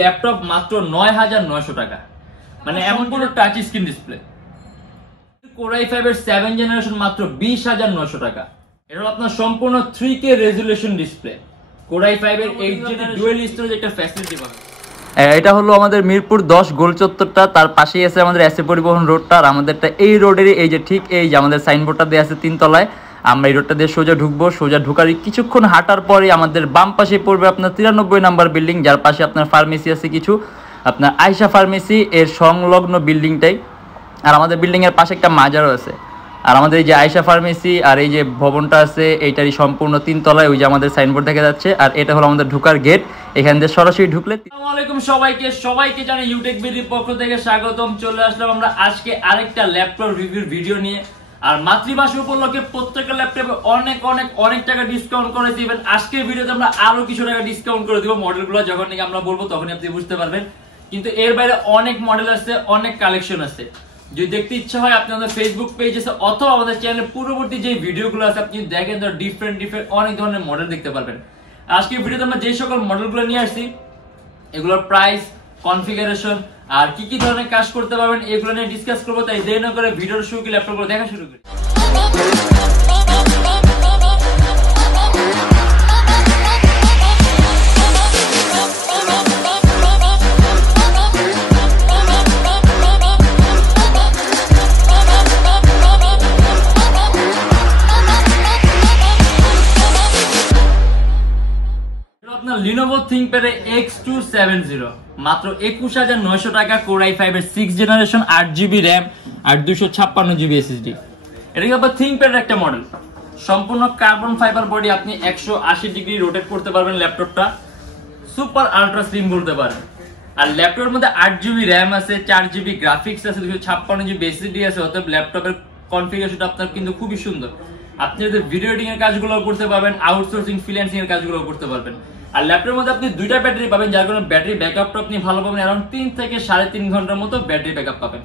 Laptop মাত্র ৯,৯০০ টাকা, মানে এমন কোনো touch screen display. Core i5 এর 7 জেনারেশন মাত্র 20,900 টাকা। এটা হলো আপনার সম্পূর্ণ 3K resolution display. Core i5 এর 8 জেনারেশন ডুয়াল স্টোরেজ একটা ফ্যাসিলিটি পাবেন। এটা হলো আমাদের মিরপুর 10 গোল চত্বরটা, তার পাশেই আছে আমাদের এসএ পরিবহন রোডটা। আর আমাদেরটা এই রোডেরই এই যে ঠিক এই যে আমাদের সাইনবোর্ডটা দেওয়া আছে 3 তলায়। আমরা এই রোডটা দিয়ে সোজা ঢুকবো, সোজা ঢুকার কিছুক্ষণ হাঁটার পরে আমাদের বাম পাশে পড়বে আপনার 93 নাম্বার বিল্ডিং, যার পাশে আপনার ফার্মেসি আছে কিছু, আপনার আয়শা ফার্মেসি এর সংলগ্ন বিল্ডিংটাই। আর আমাদের বিল্ডিং এর পাশে একটা মাজারও আছে। আর আমাদের এই যে আয়শা ফার্মেসি আর এই যে ভবনটা আছে এইটারই সম্পূর্ণ 3 তলায় ওই যে আমাদের সাইনবোর্ড দেখা যাচ্ছে। আর এটা হলো আমাদের ঢোকার গেট, এখান দিয়ে সরাসরি ঢুকলে। আসসালামু আলাইকুম সবাইকে জানাই ইউটেকবিডির পক্ষ থেকে স্বাগতম। চলে আসলাম আমরা আজকে আরেকটা ল্যাপটপ রিভিউর ভিডিও নিয়ে। আর মাতৃভাষা উপলক্ষে প্রত্যেকটা ল্যাপটপে অনেক টাকা ডিসকাউন্ট করে দিবেন। আজকের ভিডিওতে আমরা আরো কিছু টাকা ডিসকাউন্ট করে দিব মডেলগুলো যখন নাকি আমরা বলবো তখনই আপনি বুঝতে পারবেন। কিন্তু এর বাইরে অনেক মডেল আছে, অনেক কালেকশন আছে। যদি দেখতে ইচ্ছা হয় আপনি আমাদের ফেসবুক পেজ আছে অথবা আমাদের চ্যানেলে পূর্ববর্তী যে ভিডিওগুলো আছে আপনি দেখেন, তো ডিফারেন্ট অনেক ধরনের মডেল দেখতে পারবেন। আজকের ভিডিওতে আমরা যে সকল মডেলগুলো নিয়ে আসছি এগুলোর প্রাইস, কনফিগারেশন আর কি ধরনের কাজ করতে পারবেন এগুলো নিয়ে ডিসকাস করবো। তাই দেরি না করে ভিডিওর শুরু করে ল্যাপটপগুলো দেখা শুরু করি। Lenovo ThinkPad X270 মাত্র 21,900 টাকা। Core i5 এর 6 জেনারেশন, 8GB RAM আর 256GB SSD। এটা কি আপনার ThinkPad এর একটা মডেল, সম্পূর্ণ কার্বন ফাইবার বডি। আপনি 180 ডিগ্রি রোটেট করতে পারবেন ল্যাপটপটা, সুপার আলট্রা স্লিম বলতে পারেন। আর ল্যাপটপের মধ্যে 8GB RAM আছে, 4GB গ্রাফিক্স আছে, 256GB SSD আছে। অতএব ল্যাপটপের কনফিগারেশনটা আপনার কিন্তু খুবই সুন্দর। আপনি যদি ভিডিও এডিটিং এর কাজগুলো করতে পারবেন, আউটসোর্সিং ফ্রিল্যান্সিং এর কাজগুলো করতে পারবেন। আর ল্যাপটপের মধ্যে আপনি দুইটা ব্যাটারি পাবেন, যার কারণে ব্যাটারি ব্যাকআপটা আপনি ভালো পাবেন। অ্যারাউন্ড 3 থেকে 3.5 ঘন্টার মতো ব্যাটারি ব্যাকআপ পাবেন।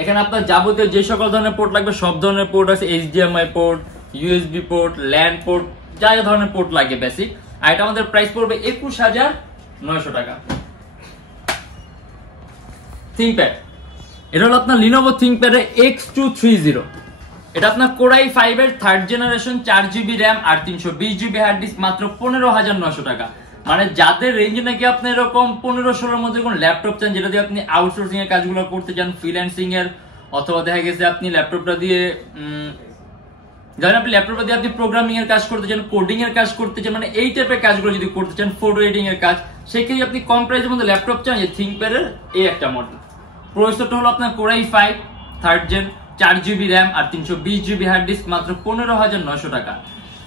এখানে আপনার যাবতীয় যে সকল ধরনের পোর্ট লাগবে সব ধরনের পোর্ট আছে, HDMI port, USB port, LAN port, যা যা ধরনের পোর্ট লাগে বেসিক। আর এটা আমাদের প্রাইস পড়বে 21,900 টাকা। ThinkPad, এটা হলো আপনার Lenovo ThinkPad এর X230। এটা আপনার Core i5 এর 3rd জেনারেশন, 4GB RAM আর 320GB হার্ড ডিস্ক, মাত্র 15,900 টাকা। মানে যাদের রেঞ্জে নাকি আপনি এরকম 15-16 মধ্যে কোন ল্যাপটপ চান যেটা দিয়ে আপনি আউটসোর্সিং এর কাজগুলো করতে চান, ফ্রিল্যান্সিং এর, অথবা দেখা গেছে আপনি ল্যাপটপটা দিয়ে আপনি প্রোগ্রামিং এর কাজ করতে চান, কোডিং এর কাজ করতে চান, মানে এই টাইপের কাজগুলো যদি করতে চান, ফটো এডিটিং এর কাজ, সেক্ষেত্রে আপনি কম প্রাইসের মধ্যে ল্যাপটপ চান, যে ThinkPad এর এই একটা মডেল। প্রসেসরটা হলো আপনার Core i5 3rd gen, 4GB RAM আর 320GB হার্ড ডিস্ক, মাত্র 15,900 টাকা।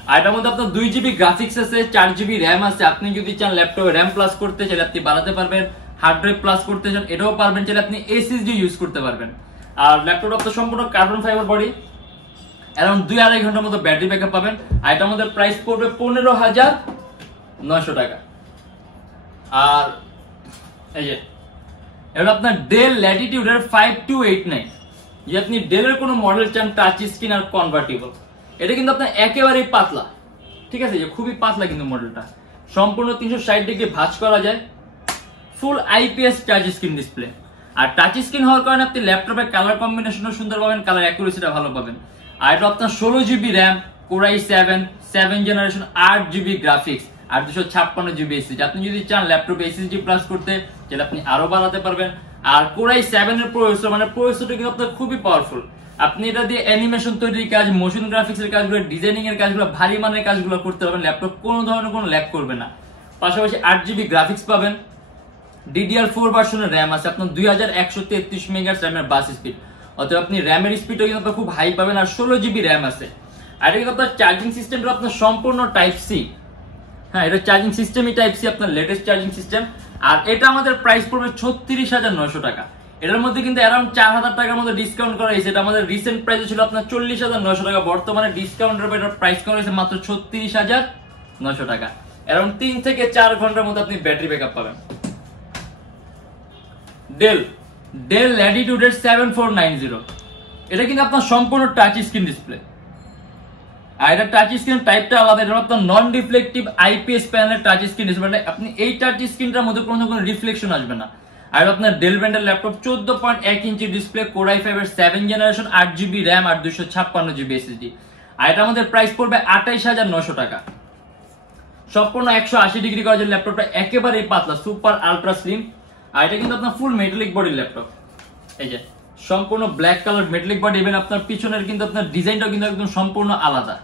আর এটার মধ্যে আপনার 2GB গ্রাফিক্স আছে, 4GB RAM আছে। আপনি যদি চান ল্যাপটপে RAM প্লাস করতে চাইলে আপনি বাড়াতে পারবেন, হার্ড ড্রাইভ প্লাস করতে চান এটাও পারবেন, চাইলে আপনি SSD ইউজ করতে পারবেন। আর ল্যাপটপটা আপনার সম্পূর্ণ কার্বন ফাইবার বডি, অ্যারাউন্ড 2-2.5 ঘন্টার মতো ব্যাটারি ব্যাকআপ পাবেন। আর এটার মধ্যে প্রাইস পড়বে 15,900 টাকা। আর এই যে এটা আপনার Dell Latitude এর 5289, যে আপনি ডেলের কোনো মডেল চান টাচ স্ক্রিন আর কনভার্টেবল, এটা কিন্তু আপনার একেবারেই পাতলা, ঠিক আছে, যে খুবই পাতলা কিন্তু মডেলটা। সম্পূর্ণ 360 ডিগ্রি ভাঁজ করা যায়, ফুল IPS টাচ স্ক্রিন ডিসপ্লে। আর টাচ স্ক্রিন হওয়ার কারণে আপনি ল্যাপটপের কালার কম্বিনেশনও সুন্দর পাবেন, কালার অ্যাকুরেসিটা ভালো পাবেন। আর এটা আপনার 16GB RAM, Core i7 7 generation, 8GB graphics আর 256GB SSD। আপনি যদি চান ল্যাপটপে SSD প্লাস করতে তাহলে আপনি আরো বাড়াতে পারবেন। আর Core i7 এর প্রসেসর, মানে প্রসেসরটা কিন্তু আপনার খুবই পাওয়ারফুল। আপনি এটা দিয়ে অ্যানিমেশন তৈরির কাজ, মোশন গ্রাফিক্স এর কাজগুলো, ডিজাইনিং এর কাজগুলো, ভারী মানের কাজগুলো করতে পারবেন। ল্যাপটপ কোনো ধরনের কোনো ল্যাগ করবে না। পাশাপাশি 8GB গ্রাফিক্স পাবেন, DDR4 ভার্সনের RAM আছে, আপনার 2133 মেগাহার্টজ RAM এর বাস স্পিড। অতএব আপনি RAM এর স্পিডও কিন্তু আপনার খুব হাই পাবেন। আর 16GB RAM আছে। আর এটা কিন্তু আপনার চার্জিং সিস্টেমটা আপনার সম্পূর্ণ টাইপ সি। হ্যাঁ, এটা চার্জিং সিস্টেমই টাইপ সি, আপনার লেটেস্ট চার্জিং সিস্টেম। আর এটা আমাদের প্রাইস পড়বে 36,900 টাকা। এটার মধ্যে কিন্তু অ্যারাউন্ড 4,000 টাকার মধ্যে ডিসকাউন্ট করা হয়েছে। এটা আমাদের রিসেন্ট প্রাইস ছিল আপনার 40,900 টাকা, বর্তমানে ডিসকাউন্টের উপর এটার প্রাইস করা হয়েছে মাত্র 36,900 টাকা। অ্যারাউন্ড 3 থেকে 4 ঘন্টার মধ্যে আপনি ব্যাটারি ব্যাকআপ পাবেন। Dell Latitude এর 7490, এটা কিন্তু আপনার সম্পূর্ণ টাচ স্ক্রিন ডিসপ্লে। আর এটা টাচ স্ক্রিন টাইপটা আলাদা, এটা আপনার নন রিফ্লেকটিভ আইপিএস প্যানেলের টাচ স্ক্রিন ডিসপ্লে। আপনি এই টাচ স্ক্রিনটার মধ্যে কোনো রিফ্লেকশন আসবে না। আর আপনার ডেল ব্র্যান্ডের laptop 14.1 inch display, core i5 এর 7 জেনারেশন, 8GB র্যাম আর 256GB SSD। আর এটা আমাদের প্রাইস পড়বে 28,900 টাকা। সম্পূর্ণ 180 ডিগ্রি করা যে ল্যাপটপটা একেবারেই পাতলা, সুপার আলট্রা স্লিম। আর এটা কিন্তু আপনার ফুল মেটালিক বডির ল্যাপটপ, এই যে সম্পূর্ণ black colour metallic body. Even আপনার পিছনের কিন্তু আপনার ডিজাইনটাও কিন্তু একদম সম্পূর্ণ আলাদা।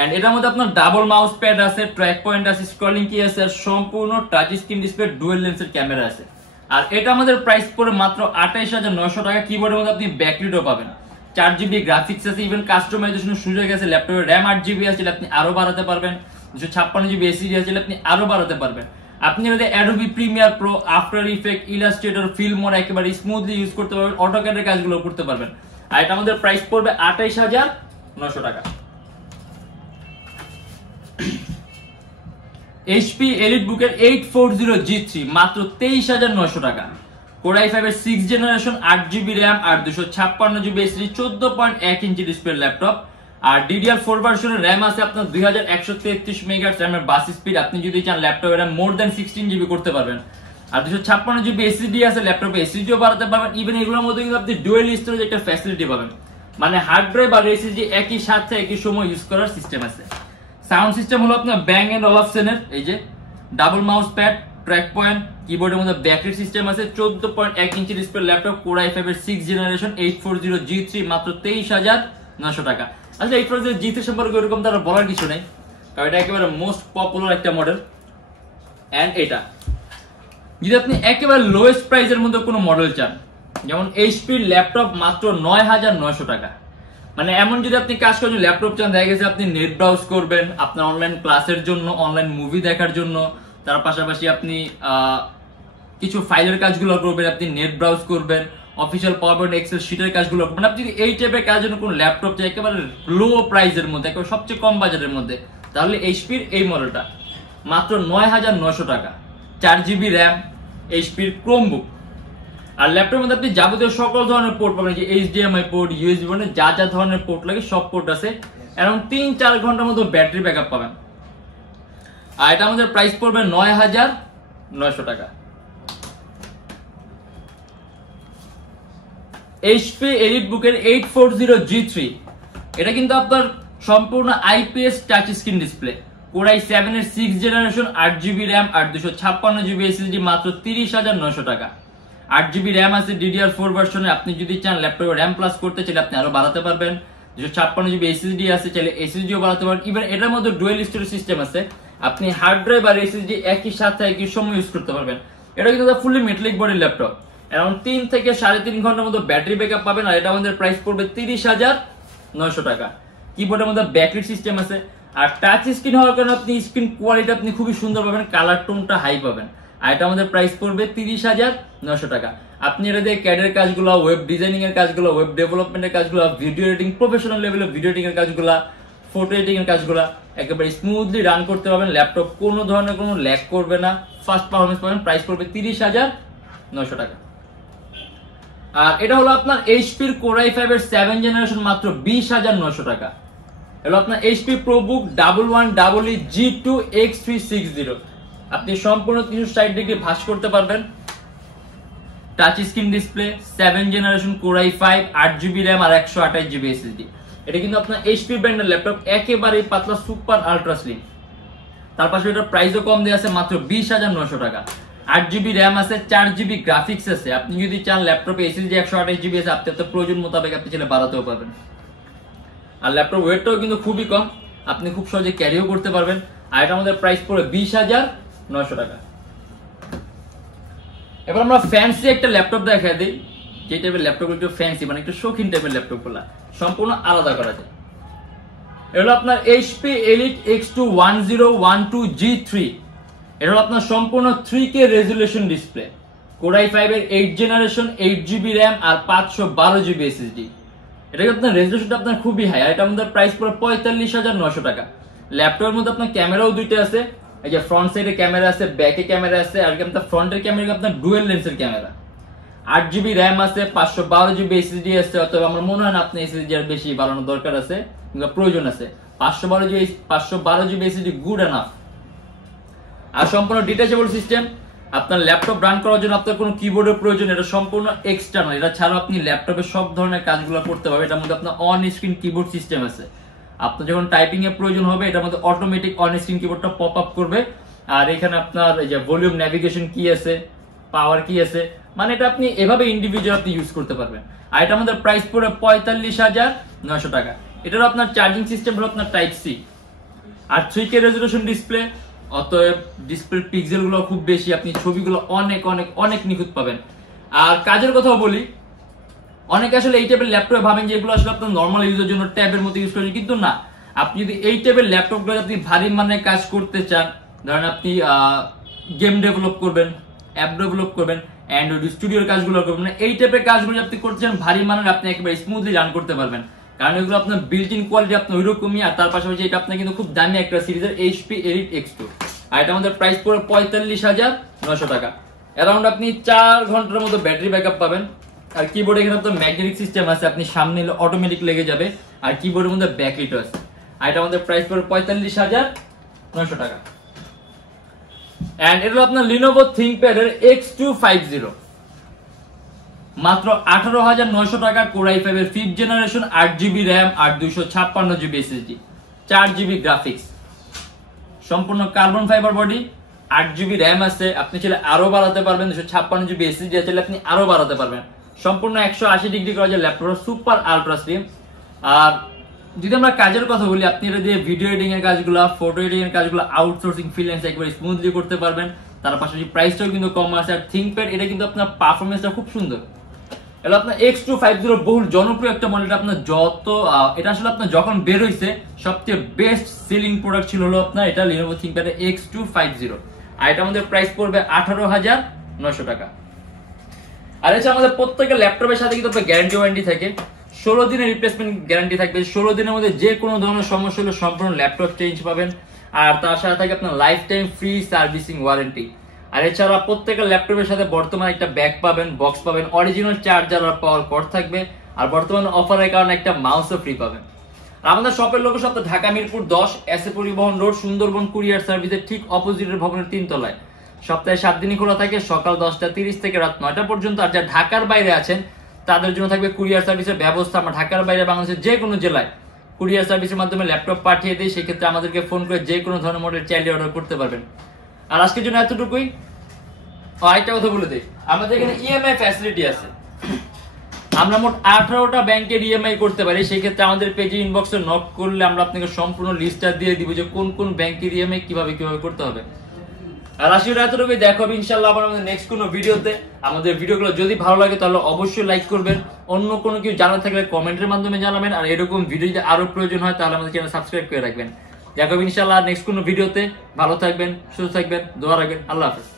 এন্ড এটার মধ্যে আপনার ডাবল মাউস প্যাড আছে, ট্র্যাক পয়েন্ট আছে, স্ক্রলিং কি আছে, আর সম্পূর্ণ টাচ স্ক্রিন ডিসপ্লে, ডুয়াল লেন্সের ক্যামেরা আছে। আর এটা আমাদের প্রাইস পড়ে মাত্র 28,900 টাকা। কিবোর্ডের মধ্যে আপনি ব্যাকলিটও পাবেন, 4GB গ্রাফিক্স আছে, ইভেন কাস্টমাইজেশনের সুযোগ আছে। ল্যাপটপের র্যাম 8GB আছে, আপনি আরো বাড়াতে পারবেন। 256GB SSD আছে, আপনি আরো বাড়াতে পারবেন। আপনি Adobe Premiere Pro, after effect, illustrator, Filmora একেবারে স্মুথলি ইউজ করতে পারবেন, অটোক্যাডের কাজগুলো করতে পারবেন। আর এটা আমাদের প্রাইস পড়বে 28,900 টাকা। HP ELITEBOOK এর 840G3 মাত্র 23,900 টাকা। কোর i5 এর 6 জেনারেশন, 8GB র্যাম আর 256GB SSD, 14.1 inch display laptop. আর DDR4 ভার্সনের র্যাম আছে আপনার 2133 মেগাহার্টজ র্যামের বাস স্পিড। আপনি যদি চান ল্যাপটপে র্যাম মোর দ্যান 16GB করতে পারবেন। আর 256GB SSD আছে, ল্যাপটপে SSDও বাড়াতে পারবেন। ইভেন এগুলোর মধ্যে কিন্তু আপনি ডুয়াল স্টোরেজ একটা ফ্যাসিলিটি পাবেন, মানে হার্ড ড্রাইভ আর SSD একই সাথে একই সময় ইউজ করার সিস্টেম আছে। সাউন্ড সিস্টেম হলো আপনার ব্যাং এন্ড অলফসেনের, এই যে double mouse pad, track point, কিবোর্ডের মধ্যে ব্যাকলাইট সিস্টেম আছে। 14.1 inch display laptop, core i5 এর 6 জেনারেশন, 840G3 মাত্র 23,900 টাকা। আসলে 840G3 সম্পর্কে এরকম তারা বলার কিছু নেই, কারণ এটা একেবারে মোস্ট পপুলার একটা মডেল। এন্ড এটা যদি আপনি একেবারে লোয়েস্ট প্রাইসের মধ্যে কোনো মডেল চান, যেমন HP ল্যাপটপ মাত্র 9,900 টাকা। মানে এমন যদি আপনি কাজ করেন, ল্যাপটপ চান, দেখা গেছে আপনি নেট ব্রাউজ করবেন আপনার অনলাইন ক্লাসের জন্য, অনলাইন মুভি দেখার জন্য, তার পাশাপাশি আপনি কিছু ফাইলের কাজগুলো করবেন, আপনি নেট ব্রাউজ করবেন, অফিসিয়াল পাওয়ারপয়েন্ট, এক্সেল শিটের কাজগুলো করবেন। আপনি যদি এই টাইপের কাজের জন্য কোনো ল্যাপটপ চাই একেবারে লো প্রাইসের মধ্যে, একেবারে সবচেয়ে কম বাজেটের মধ্যে, তাহলে HPর এই মডেলটা মাত্র 9,900 টাকা। 4GB RAM, HPর Chromebook. আর ল্যাপটপের মধ্যে আপনি যাবতীয় সকল ধরনের পোর্ট পাবেন, যে HDMI পোর্ট, USB পোর্ট, যা যা ধরনের পোর্ট লাগে সব পোর্ট আছে। অ্যারাউন্ড 3-4 ঘন্টার মতো ব্যাটারি ব্যাকআপ পাবেন। আর এটা আমাদের প্রাইস পড়বে 9,900 টাকা। HP ELITEBOOK এর 840G3, এটা কিন্তু আপনার সম্পূর্ণ IPS touch screen display, core i7 এর 6 জেনারেশন, 8GB র্যাম আর 256GB SSD মাত্র 30,900 টাকা। 8GB র্যাম আছে DDR4 ভার্সনে। আপনি যদি চান ল্যাপটপে র্যাম প্লাস করতে চাইলে আপনি আরো বাড়াতে পারবেন। 256GB SSD আছে, চাইলে SSDও বাড়াতে পারবেন। ইভেন এটার মধ্যে ডুয়াল স্টোরেজ সিস্টেম আছে, আপনি হার্ড ড্রাইভ আর SSD একই সাথে একই সময় ইউজ করতে পারবেন। এটা কিন্তু ফুলি মেটালিক বডির ল্যাপটপ, অ্যারাউন্ড 3 থেকে 3.5 ঘন্টার মতো ব্যাটারি ব্যাকআপ পাবেন। আর এটা আমাদের প্রাইস পড়বে 30,900 টাকা। কিবোর্ডের মধ্যে ব্যাকলাইট সিস্টেম আছে। আর টাচ স্ক্রিন হওয়ার কারণে আপনি স্ক্রিন কোয়ালিটি আপনি খুবই সুন্দর পাবেন, কালার টোনটা হাই পাবেন। আর এটা আমাদের প্রাইস পড়বে 30,900 টাকা। আপনি এটা দিয়ে ক্যাডের কাজগুলো, ওয়েব ডিজাইনিং এর কাজগুলো, ওয়েব ডেভেলপমেন্টের কাজগুলো, ভিডিও এডিটিং, প্রফেশনাল লেভেলের ভিডিও এডিটিং এর কাজগুলো, ফটো এডিটিং এর কাজগুলো একেবারে স্মুথলি রান করতে পারবেন। ল্যাপটপ কোনো ধরনের কোনো ল্যাগ করবে না, ফাস্ট পারফরম্যান্স পাবেন। প্রাইস পড়বে 30,900 টাকা। আর এটা হলো আপনার HPর কোর i5 এর 7 জেনারেশন, মাত্র 20,900 টাকা। হলো আপনার HP ProBook 1100 G2 X360। আপনি সম্পূর্ণ 360 ডিগ্রি ভাঁজ করতে পারবেন। Touch screen display, 7 generation, core i5, 8GB RAM আর 128GB SSD। এটা কিন্তু আপনার HP ব্র্যান্ডের ল্যাপটপ, একেবারে পাতলা, সুপার আলট্রা স্লিম। তার পাশে এটার প্রাইসও কম দেওয়া আছে, মাত্র 20,900 টাকা। 8GB র্যাম আছে, 4GB গ্রাফিক্স আছে। আপনি যদি চান ল্যাপটপে SSD 128GB আছে, আপনি আপনার প্রয়োজন মোতাবেক আপনি চাইলে বাড়াতেও পারবেন। আর ল্যাপটপ ওয়েটটাও কিন্তু খুবই কম, আপনি খুব সহজে ক্যারিও করতে পারবেন। আর এটা আমাদের প্রাইস পড়ে 20,900 টাকা। এবার আমরা ফ্যান্সি একটা ল্যাপটপ দেখা দিই, যে টাইপের ল্যাপটপ একটু ফ্যান্সি, মানে একটু শৌখিন টাইপের ল্যাপটপ গুলা সম্পূর্ণ আলাদা করা যায়। এটা হলো আপনার HP Elite X21012G3। এটা হলো আপনার সম্পূর্ণ 3K resolution display, core i5 এর 8 জেনারেশন, 8GB র্যাম আর 512GB SSD। এটা আপনার রেজুলেশনটা আপনার খুবই হাই। আর এটা আমাদের প্রাইস পড়ে 45,900 টাকা। ল্যাপটপের মধ্যে আপনার ক্যামেরাও দুইটা আছে, এই যে ফ্রন্ট সাইডে ক্যামেরা আছে, ব্যাকে ক্যামেরা আছে। আর আপনার ফ্রন্টের ক্যামেরা আপনার ডুয়াল লেন্সের ক্যামেরা। 8GB র্যাম আছে, 512GB SSD আছে। অতএব আমার মনে হয় না আপনি SSD আর বেশি বাড়ানোর দরকার আছে। প্রয়োজন আছে। 512 জিবি এসএসডি গুড এনাফ। আর সম্পূর্ণ ডিটাচেবল সিস্টেম। আপনার ল্যাপটপ রান করার জন্য আপনার কোনো কিবোর্ডের প্রয়োজন, এটা সম্পূর্ণ এক্সটার্নাল। এটা ছাড়াও আপনি ল্যাপটপে সব ধরনের কাজগুলো করতে পারবেন। এটার মধ্যে আপনার অন স্ক্রিন কিবোর্ড সিস্টেম আছে। আপনার যখন টাইপিং এর প্রয়োজন হবে এটার মধ্যে অটোমেটিক অন স্ক্রিন কিবোর্ডটা পপ আপ করবে। আর এখানে আপনার এই যে ভলিউম ন্যাভিগেশন কি আছে, পাওয়ার কি আছে, মানে এটা আপনি এভাবে ইন্ডিভিজুয়াল আপনি ইউজ করতে পারবেন। আর এটা আমাদের প্রাইস পড়ে 45,900 টাকা। এটার আপনার চার্জিং সিস্টেম হলো আপনার টাইপ সি আর 3K রেজোলিউশন ডিসপ্লে। অতএব ডিসপ্লে পিক্সেল গুলো খুব বেশি, আপনি ছবিগুলো অনেক অনেক অনেক নিখুঁত পাবেন। আর কাজের কথাও বলি, অনেকে আসলে এই টাইপের ল্যাপটপ ভাবেন যে এগুলো আসলে আপনার নর্মাল ইউজের জন্য ট্যাবের মতো ইউজ করেন, কিন্তু না। আপনি যদি এই টাইপের ল্যাপটপগুলো আপনি ভারী মানের কাজ করতে চান, ধরেন আপনি গেম ডেভেলপ করবেন, অ্যাপ ডেভেলপ করবেন, অ্যান্ড্রয়েড স্টুডিওর কাজগুলো করবেন, মানে এই টাইপের কাজগুলো আপনি করতে চান ভারী মানের, আপনি একেবারে স্মুথলি রান করতে পারবেন। কারণ এগুলো আপনার বিল্ট ইন কোয়ালিটি আপনার ওইরকমই। আর তার পাশাপাশি এটা আপনার কিন্তু খুব দামি একটা সিরিজের HP Elite X2। আর এটা আমাদের প্রাইস পড়ে 45,900 টাকা। অ্যারাউন্ড আপনি 4 ঘন্টার মতো ব্যাটারি ব্যাকআপ পাবেন। আর কিবোর্ডে এখানে আপনার ম্যাগনেটিক সিস্টেম আছে, আপনি সামনে অটোমেটিক লেগে যাবে। আর কিবোর্ডের মধ্যে ব্যাকলিটও আছে। আর এটা আমাদের প্রাইস পড়ে 45,900 টাকা। এন্ড এটা হলো আপনার Lenovo ThinkPad এর X250, মাত্র 18,900 টাকা। Core i5 এর 5th জেনারেশন, 8GB RAM আর 256GB SSD, 4GB গ্রাফিক্স, সম্পূর্ণ carbon fibre body, 8GB RAM আছে। আপনি চাইলে আরো বাড়াতে পারবেন, 256GB SSD চাইলে আপনি আরো বাড়াতে পারবেন। সম্পূর্ণ 180 ডিগ্রি করা যায় ল্যাপটপ, সুপার আলট্রা স্লিম। আর যদি আমরা কাজের কথা বলি, আপনি এটা দিয়ে ভিডিও এডিটিং এর কাজগুলো, ফটো এডিটিং এর কাজগুলো, আউটসোর্সিং, ফ্রিল্যান্স একবারে স্মুথলি করতে পারবেন। তার পাশাপাশি প্রাইসটাও কিন্তু কম আছে। আর ThinkPad এটা কিন্তু আপনার পারফরমেন্সটা খুব সুন্দর। এটা আপনার X250 বহুল জনপ্রিয় একটা মডেল। আপনার এটা আসলে আপনার যখন বের হইছে সবচেয়ে বেস্ট সেলিং প্রোডাক্ট ছিল হলো আপনার এটা Lenovo ThinkPad X250। আর এটা আমাদের প্রাইস পড়বে 18,900 টাকা। আর এছাড়া আমাদের প্রত্যেকটা ল্যাপটপের সাথে কিন্তু আপনার গ্যারান্টি ওয়ারেন্টি থাকে। 16 দিনের রিপ্লেসমেন্ট গ্যারান্টি থাকবে। 16 দিনের মধ্যে যে কোনো ধরনের সমস্যা হলে সম্পূর্ণ ল্যাপটপ চেঞ্জ পাবেন। আর তার সাথে থাকে আপনার lifetime free servicing warranty. আর এছাড়া প্রত্যেকটা ল্যাপটপের সাথে বর্তমানে একটা ব্যাগ পাবেন, বক্স পাবেন, অরিজিনাল চার্জার আর পাওয়ার কর্ড থাকবে। আর বর্তমানে অফারের কারণে একটা মাউসও ফ্রি পাবেন। আর আমাদের শপের লোকেশন আপনার ঢাকা মিরপুর 10, এসএ পরিবহন রোড, সুন্দরবন কুরিয়ার সার্ভিসের ঠিক অপোজিটের ভবনের 3 তলায়। সপ্তাহে 7 দিনই খোলা থাকে, সকাল 10টা 30 থেকে রাত 9টা পর্যন্ত। আর যারা ঢাকার বাইরে আছেন তাদের জন্য থাকবে কুরিয়ার সার্ভিসের ব্যবস্থা। আমরা ঢাকার বাইরে বাংলাদেশের যে কোনো জেলায় কুরিয়ার সার্ভিসের মাধ্যমে ল্যাপটপ পাঠিয়ে দিই। সেক্ষেত্রে আমাদেরকে ফোন করে যে কোনো ধরনের মডেল চাইলে অর্ডার করতে পারবেন। আর আজকের জন্য এতটুকুই। আরেকটা কথা বলে দিই, আমাদের এখানে ইএমআই ফ্যাসিলিটি আছে। আমরা মোট 18টা ব্যাংকের ইএমআই করতে পারি। সেক্ষেত্রে আমাদের পেজে ইনবক্সে নক করলে আমরা আপনাকে সম্পূর্ণ লিস্টটা দিয়ে দিব যে কোন কোন ব্যাংকের ইএমআই কিভাবে করতে হবে। আর আজকের এতটুকুই, দেখা হবে ইনশাআল্লাহ আবার আমাদের নেক্সট কোনো ভিডিওতে। আমাদের ভিডিওগুলো যদি ভালো লাগে তাহলে অবশ্যই লাইক করবেন। অন্য কোনো কিছু জানার থাকলে কমেন্টের মাধ্যমে জানাবেন। আর এরকম ভিডিও যদি আরো প্রয়োজন হয় তাহলে আমাদের চ্যানেল সাবস্ক্রাইব করে রাখবেন। দেখা হবে ইনশাআল্লাহ নেক্সট কোনো ভিডিওতে। ভালো থাকবেন, সুস্থ থাকবেন, দোয়া রাখবেন। আল্লাহ হাফেজ।